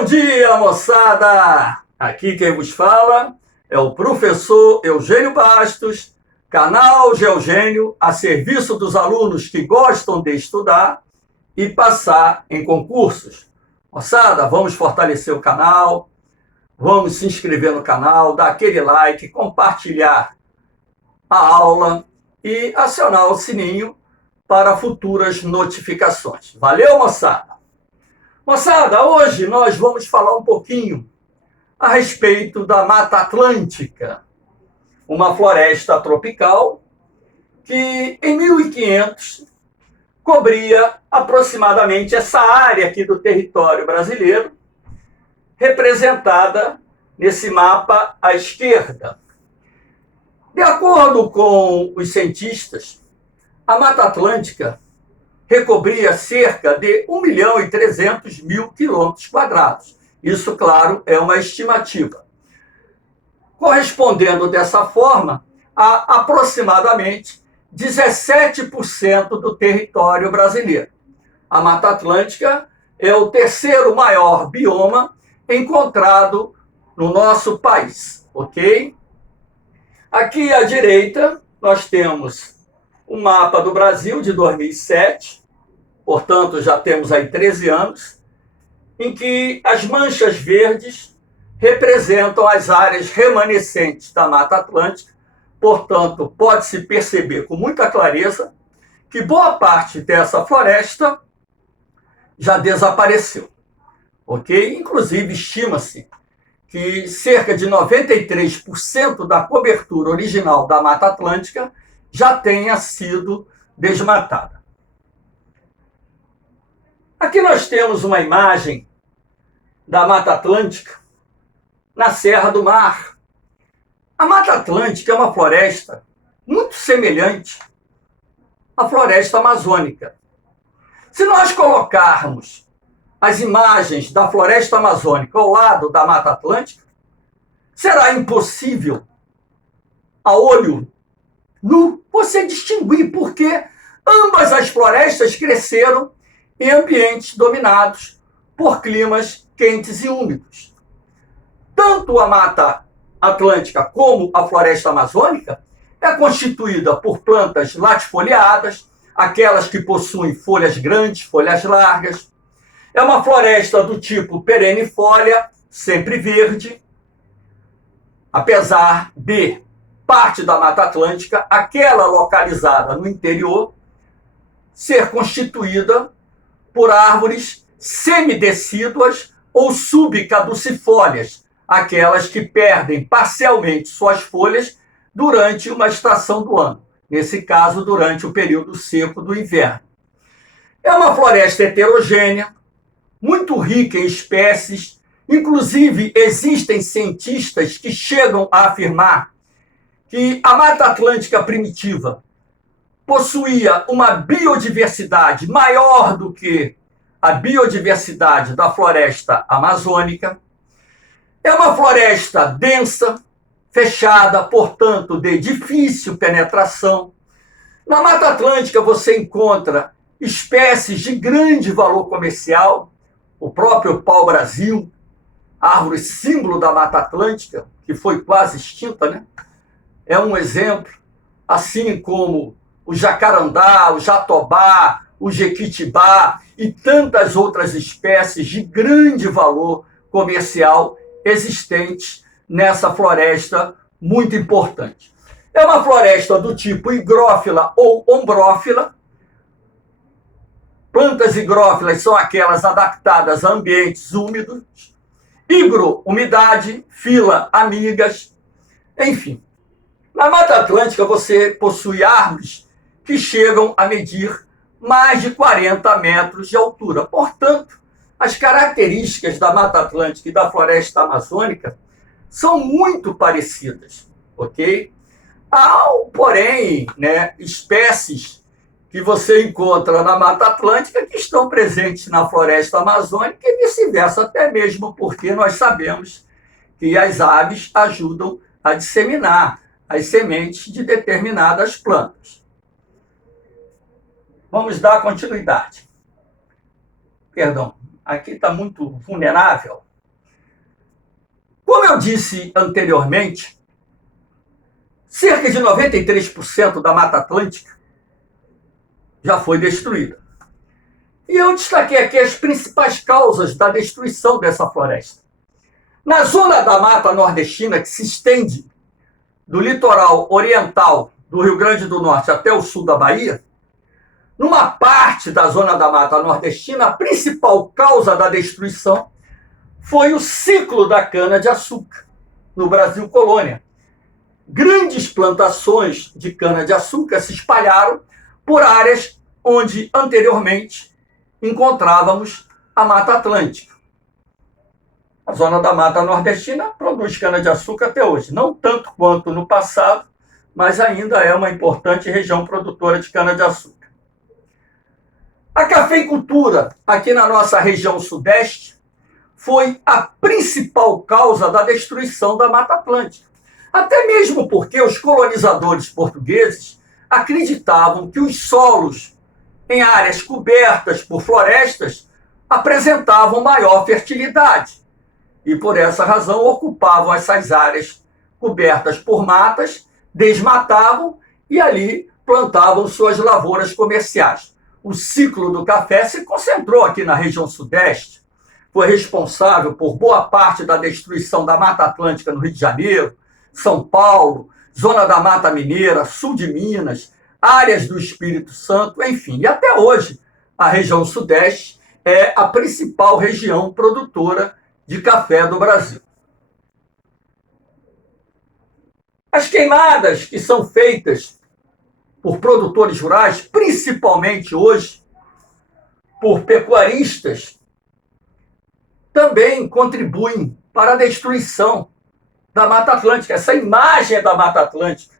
Bom dia, moçada! Aqui quem vos fala é o professor Eugênio Bastos, canal Geogênio, a serviço dos alunos que gostam de estudar e passar em concursos. Moçada, vamos fortalecer o canal, vamos se inscrever no canal, dar aquele like, compartilhar a aula e acionar o sininho para futuras notificações. Valeu, moçada! Moçada, hoje nós vamos falar um pouquinho a respeito da Mata Atlântica, uma floresta tropical que em 1500 cobria aproximadamente essa área aqui do território brasileiro, representada nesse mapa à esquerda. De acordo com os cientistas, a Mata Atlântica recobria cerca de 1.300.000 quilômetros quadrados. Isso, claro, é uma estimativa. Correspondendo dessa forma a aproximadamente 17% do território brasileiro. A Mata Atlântica é o terceiro maior bioma encontrado no nosso país, ok? Aqui à direita nós temos o mapa do Brasil de 2007, portanto já temos aí 13 anos, em que as manchas verdes representam as áreas remanescentes da Mata Atlântica, portanto pode-se perceber com muita clareza que boa parte dessa floresta já desapareceu, ok? Inclusive estima-se que cerca de 93% da cobertura original da Mata Atlântica já tenha sido desmatada. Aqui nós temos uma imagem da Mata Atlântica na Serra do Mar. A Mata Atlântica é uma floresta muito semelhante à floresta amazônica. Se nós colocarmos as imagens da floresta amazônica ao lado da Mata Atlântica, será impossível, a olho nu, você distinguir, porque ambas as florestas cresceram em ambientes dominados por climas quentes e úmidos. Tanto a Mata Atlântica como a floresta amazônica é constituída por plantas latifoliadas, aquelas que possuem folhas grandes, folhas largas. É uma floresta do tipo perennifólia, sempre verde, apesar de parte da Mata Atlântica, aquela localizada no interior, ser constituída por árvores semidecíduas ou subcaducifólias, aquelas que perdem parcialmente suas folhas durante uma estação do ano, nesse caso, durante o período seco do inverno. É uma floresta heterogênea, muito rica em espécies, inclusive existem cientistas que chegam a afirmar que a Mata Atlântica primitiva possuía uma biodiversidade maior do que a biodiversidade da floresta amazônica. É uma floresta densa, fechada, portanto, de difícil penetração. Na Mata Atlântica você encontra espécies de grande valor comercial, o próprio pau-brasil, árvore símbolo da Mata Atlântica, que foi quase extinta, né? É um exemplo, assim como o jacarandá, o jatobá, o jequitibá e tantas outras espécies de grande valor comercial existentes nessa floresta muito importante. É uma floresta do tipo higrófila ou ombrófila. Plantas higrófilas são aquelas adaptadas a ambientes úmidos. Higro, umidade, fila, amigas, enfim. Na Mata Atlântica você possui árvores que chegam a medir mais de 40 metros de altura. Portanto, as características da Mata Atlântica e da floresta amazônica são muito parecidas, ok? Há, porém, espécies que você encontra na Mata Atlântica que estão presentes na floresta amazônica e vice-versa, até mesmo porque nós sabemos que as aves ajudam a disseminar as sementes de determinadas plantas. Vamos dar continuidade. Perdão, aqui está muito vulnerável. Como eu disse anteriormente, cerca de 93% da Mata Atlântica já foi destruída. E eu destaquei aqui as principais causas da destruição dessa floresta. Na zona da Mata Nordestina, que se estende do litoral oriental do Rio Grande do Norte até o sul da Bahia, numa parte da zona da Mata Nordestina, a principal causa da destruição foi o ciclo da cana-de-açúcar no Brasil colônia. Grandes plantações de cana-de-açúcar se espalharam por áreas onde anteriormente encontrávamos a Mata Atlântica. A zona da Mata Nordestina produz cana-de-açúcar até hoje, não tanto quanto no passado, mas ainda é uma importante região produtora de cana-de-açúcar. A cafeicultura, aqui na nossa região sudeste, foi a principal causa da destruição da Mata Atlântica. Até mesmo porque os colonizadores portugueses acreditavam que os solos em áreas cobertas por florestas apresentavam maior fertilidade. E por essa razão ocupavam essas áreas cobertas por matas, desmatavam e ali plantavam suas lavouras comerciais. O ciclo do café se concentrou aqui na região sudeste, foi responsável por boa parte da destruição da Mata Atlântica no Rio de Janeiro, São Paulo, zona da Mata Mineira, sul de Minas, áreas do Espírito Santo, enfim. E até hoje, a região sudeste é a principal região produtora de café do Brasil. As queimadas que são feitas por produtores rurais, principalmente hoje por pecuaristas, também contribuem para a destruição da Mata Atlântica. Essa imagem é da Mata Atlântica.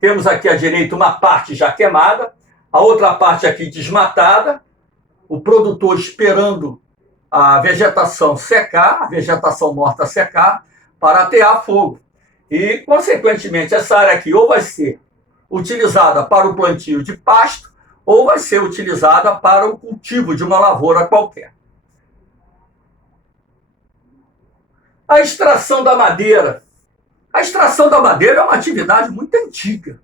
Temos aqui à direita uma parte já queimada, a outra parte aqui desmatada, o produtor esperando a vegetação secar, a vegetação morta secar, para atear fogo. E, consequentemente, essa área aqui ou vai ser utilizada para o plantio de pasto, ou vai ser utilizada para o cultivo de uma lavoura qualquer. A extração da madeira. A extração da madeira é uma atividade muito antiga,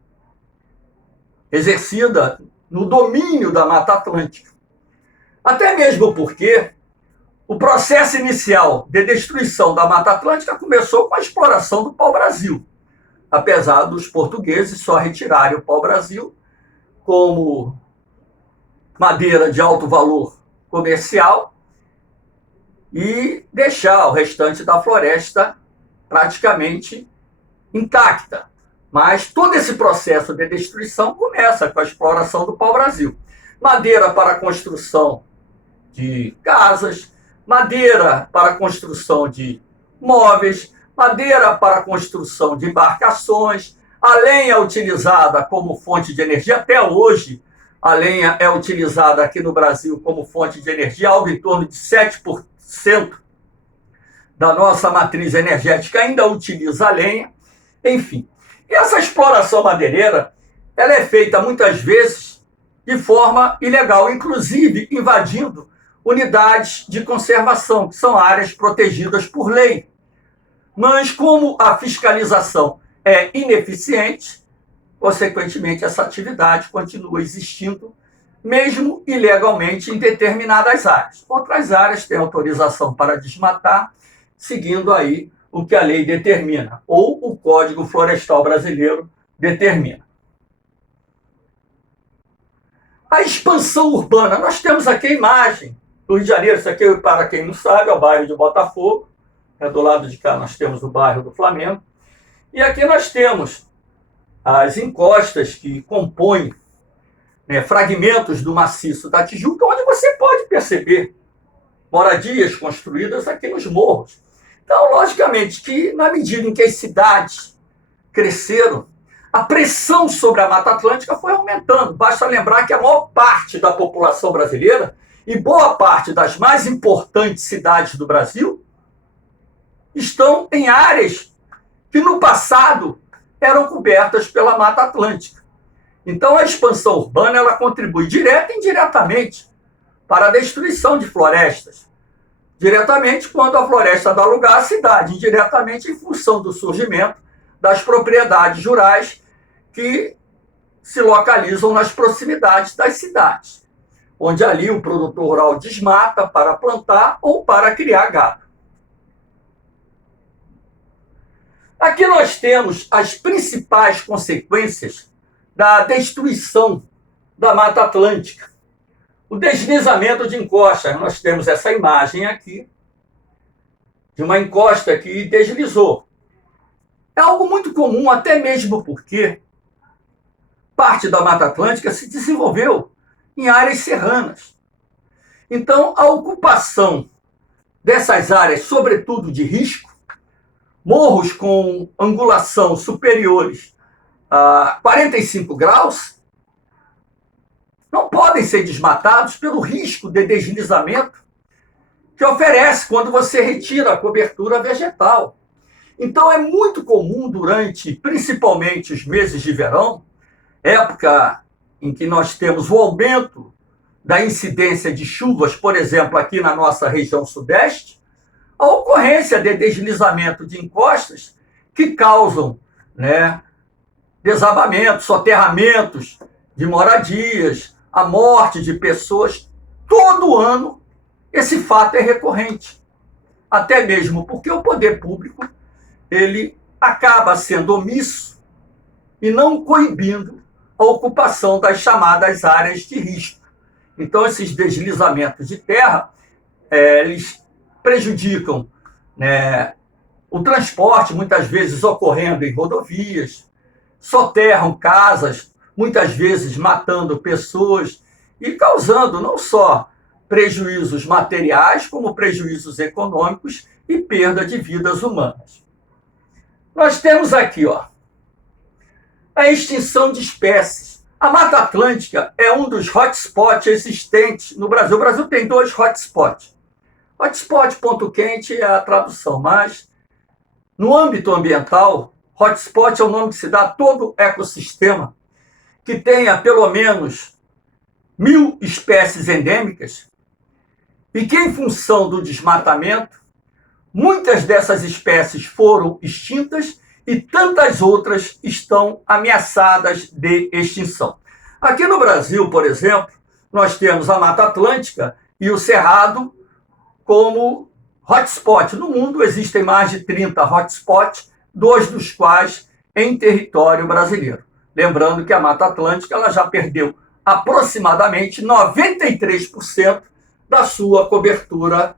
exercida no domínio da Mata Atlântica. Até mesmo porque o processo inicial de destruição da Mata Atlântica começou com a exploração do pau-brasil, apesar dos portugueses só retirarem o pau-brasil como madeira de alto valor comercial e deixar o restante da floresta praticamente intacta. Mas todo esse processo de destruição começa com a exploração do pau-brasil. Madeira para a construção de casas, madeira para a construção de móveis, madeira para a construção de embarcações, a lenha utilizada como fonte de energia. Até hoje, a lenha é utilizada aqui no Brasil como fonte de energia, algo em torno de 7% da nossa matriz energética ainda utiliza a lenha. Enfim, essa exploração madeireira, ela é feita muitas vezes de forma ilegal, inclusive invadindo unidades de conservação, que são áreas protegidas por lei. Mas como a fiscalização é ineficiente, consequentemente essa atividade continua existindo, mesmo ilegalmente em determinadas áreas. Outras áreas têm autorização para desmatar, seguindo aí o que a lei determina, ou o Código Florestal Brasileiro determina. A expansão urbana. Nós temos aqui a imagem do Rio de Janeiro. Isso aqui, para quem não sabe, é o bairro de Botafogo. Do lado de cá nós temos o bairro do Flamengo. E aqui nós temos as encostas que compõem fragmentos do maciço da Tijuca, onde você pode perceber moradias construídas aqui nos morros. Então, logicamente, que na medida em que as cidades cresceram, a pressão sobre a Mata Atlântica foi aumentando. Basta lembrar que a maior parte da população brasileira e boa parte das mais importantes cidades do Brasil estão em áreas que no passado eram cobertas pela Mata Atlântica. Então, a expansão urbana ela contribui direta e indiretamente para a destruição de florestas. Diretamente quando a floresta dá lugar à cidade, indiretamente em função do surgimento das propriedades rurais que se localizam nas proximidades das cidades, onde ali o produtor rural desmata para plantar ou para criar gado. Aqui nós temos as principais consequências da destruição da Mata Atlântica. O deslizamento de encostas. Nós temos essa imagem aqui de uma encosta que deslizou. É algo muito comum, até mesmo porque parte da Mata Atlântica se desenvolveu em áreas serranas. Então, a ocupação dessas áreas, sobretudo de risco, morros com angulação superiores a 45 graus, não podem ser desmatados pelo risco de deslizamento que oferece quando você retira a cobertura vegetal. Então é muito comum durante, principalmente os meses de verão, época em que nós temos o aumento da incidência de chuvas, por exemplo, aqui na nossa região sudeste, a ocorrência de deslizamento de encostas que causam, desabamentos, soterramentos de moradias, a morte de pessoas. Todo ano esse fato é recorrente, até mesmo porque o poder público ele acaba sendo omisso e não coibindo a ocupação das chamadas áreas de risco. Então, esses deslizamentos de terra, eles prejudicam o transporte, muitas vezes ocorrendo em rodovias, soterram casas, muitas vezes matando pessoas e causando não só prejuízos materiais, como prejuízos econômicos e perda de vidas humanas. Nós temos aqui, a extinção de espécies. A Mata Atlântica é um dos hotspots existentes no Brasil. O Brasil tem 2 hotspots. Hotspot, ponto quente, é a tradução, mas no âmbito ambiental, hotspot é o nome que se dá a todo ecossistema que tenha pelo menos 1.000 espécies endêmicas e que, em função do desmatamento, muitas dessas espécies foram extintas e tantas outras estão ameaçadas de extinção. Aqui no Brasil, por exemplo, nós temos a Mata Atlântica e o Cerrado como hotspot. No mundo existem mais de 30 hotspots, 2 dos quais em território brasileiro. Lembrando que a Mata Atlântica ela já perdeu aproximadamente 93% da sua cobertura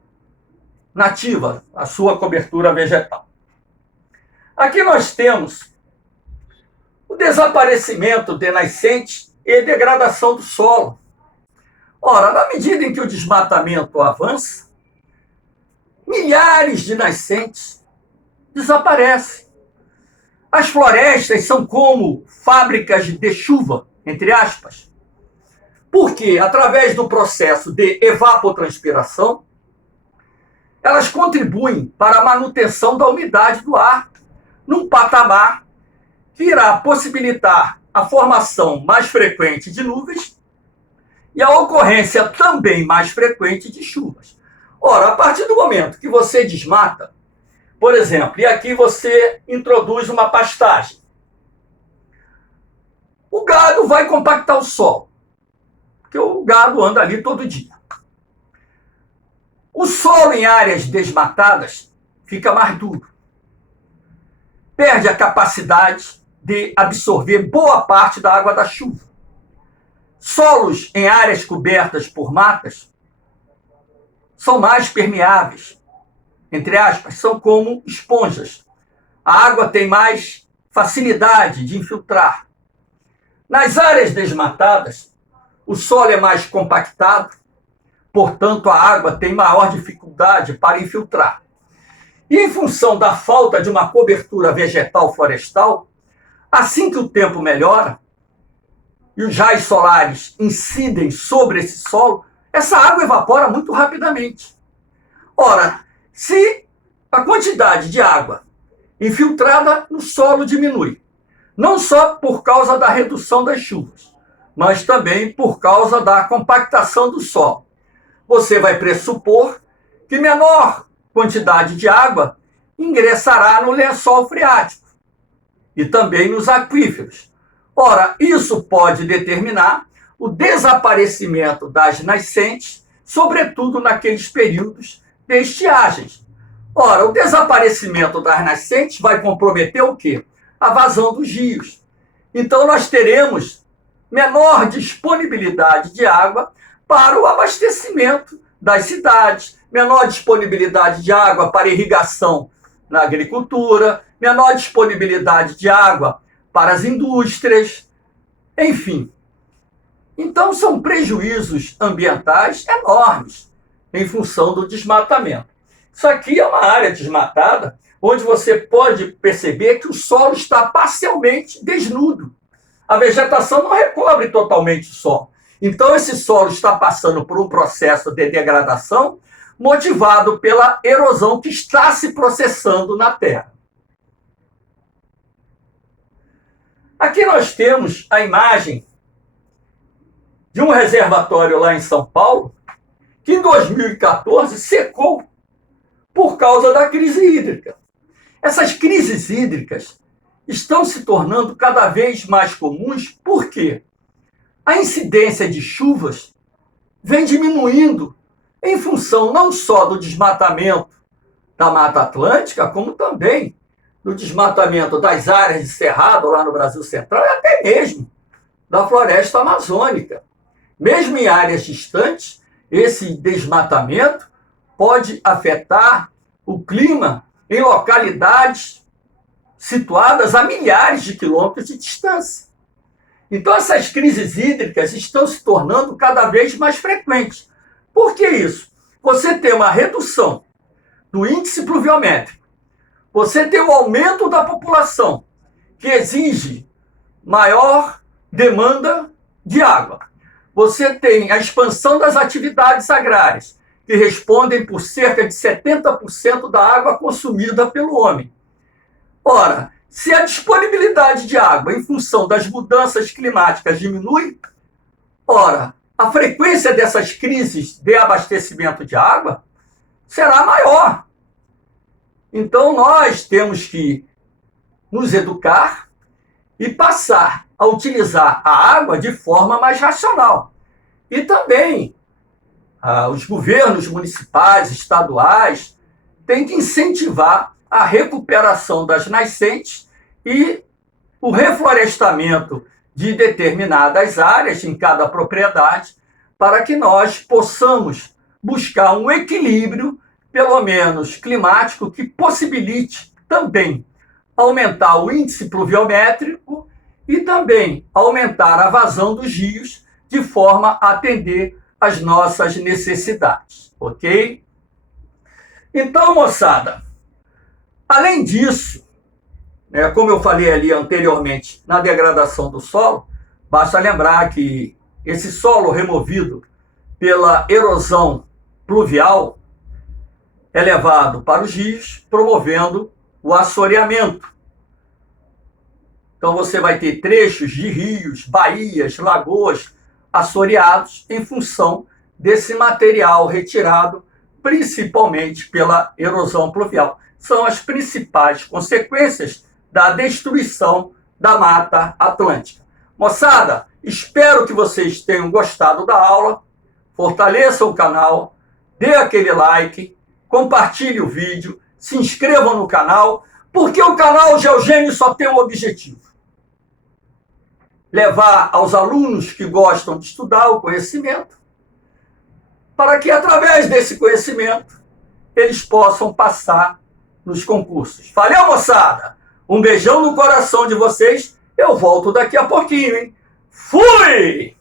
nativa, a sua cobertura vegetal. Aqui nós temos o desaparecimento de nascentes e degradação do solo. Ora, na medida em que o desmatamento avança, milhares de nascentes desaparecem. As florestas são como fábricas de chuva, entre aspas, porque, através do processo de evapotranspiração, elas contribuem para a manutenção da umidade do ar num patamar que irá possibilitar a formação mais frequente de nuvens e a ocorrência também mais frequente de chuvas. Ora, a partir do momento que você desmata, por exemplo, e aqui você introduz uma pastagem, o gado vai compactar o solo, porque o gado anda ali todo dia. O solo em áreas desmatadas fica mais duro. Perde a capacidade de absorver boa parte da água da chuva. Solos em áreas cobertas por matas são mais permeáveis, entre aspas, são como esponjas. A água tem mais facilidade de infiltrar. Nas áreas desmatadas, o solo é mais compactado, portanto, a água tem maior dificuldade para infiltrar. E em função da falta de uma cobertura vegetal florestal, assim que o tempo melhora e os raios solares incidem sobre esse solo, essa água evapora muito rapidamente. Ora, se a quantidade de água infiltrada no solo diminui, não só por causa da redução das chuvas, mas também por causa da compactação do solo, você vai pressupor que menor quantidade de água ingressará no lençol freático e também nos aquíferos. Ora, isso pode determinar o desaparecimento das nascentes, sobretudo naqueles períodos de estiagens. Ora, o desaparecimento das nascentes vai comprometer o quê? A vazão dos rios. Então, nós teremos menor disponibilidade de água para o abastecimento das cidades, menor disponibilidade de água para irrigação na agricultura, menor disponibilidade de água para as indústrias, enfim. Então, são prejuízos ambientais enormes em função do desmatamento. Isso aqui é uma área desmatada, onde você pode perceber que o solo está parcialmente desnudo. A vegetação não recobre totalmente o solo. Então, esse solo está passando por um processo de degradação motivado pela erosão que está se processando na Terra. Aqui nós temos a imagem de um reservatório lá em São Paulo, que em 2014 secou por causa da crise hídrica. Essas crises hídricas estão se tornando cada vez mais comuns porque a incidência de chuvas vem diminuindo em função não só do desmatamento da Mata Atlântica, como também do desmatamento das áreas de cerrado lá no Brasil Central e até mesmo da floresta amazônica. Mesmo em áreas distantes, esse desmatamento pode afetar o clima em localidades situadas a milhares de quilômetros de distância. Então, essas crises hídricas estão se tornando cada vez mais frequentes. Por que isso? Você tem uma redução do índice pluviométrico, você tem um aumento da população, que exige maior demanda de água. Você tem a expansão das atividades agrárias, que respondem por cerca de 70% da água consumida pelo homem. Ora, se a disponibilidade de água em função das mudanças climáticas diminui, ora, a frequência dessas crises de abastecimento de água será maior. Então, nós temos que nos educar e passar a utilizar a água de forma mais racional. E também os governos municipais, estaduais, têm que incentivar a recuperação das nascentes e o reflorestamento de determinadas áreas em cada propriedade, para que nós possamos buscar um equilíbrio, pelo menos climático, que possibilite também aumentar o índice pluviométrico e também aumentar a vazão dos rios de forma a atender às nossas necessidades, ok? Então, moçada, além disso, como eu falei ali anteriormente, na degradação do solo, basta lembrar que esse solo removido pela erosão pluvial é levado para os rios, promovendo o assoreamento. Então você vai ter trechos de rios, baías, lagoas assoreados em função desse material retirado principalmente pela erosão pluvial. São as principais consequências da destruição da Mata Atlântica. Moçada, espero que vocês tenham gostado da aula. Fortaleçam o canal, dê aquele like, compartilhe o vídeo, se inscrevam no canal, porque o canal GeoGênio só tem um objetivo: levar aos alunos que gostam de estudar o conhecimento, para que, através desse conhecimento, eles possam passar nos concursos. Valeu, moçada! Um beijão no coração de vocês. Eu volto daqui a pouquinho, hein? Fui!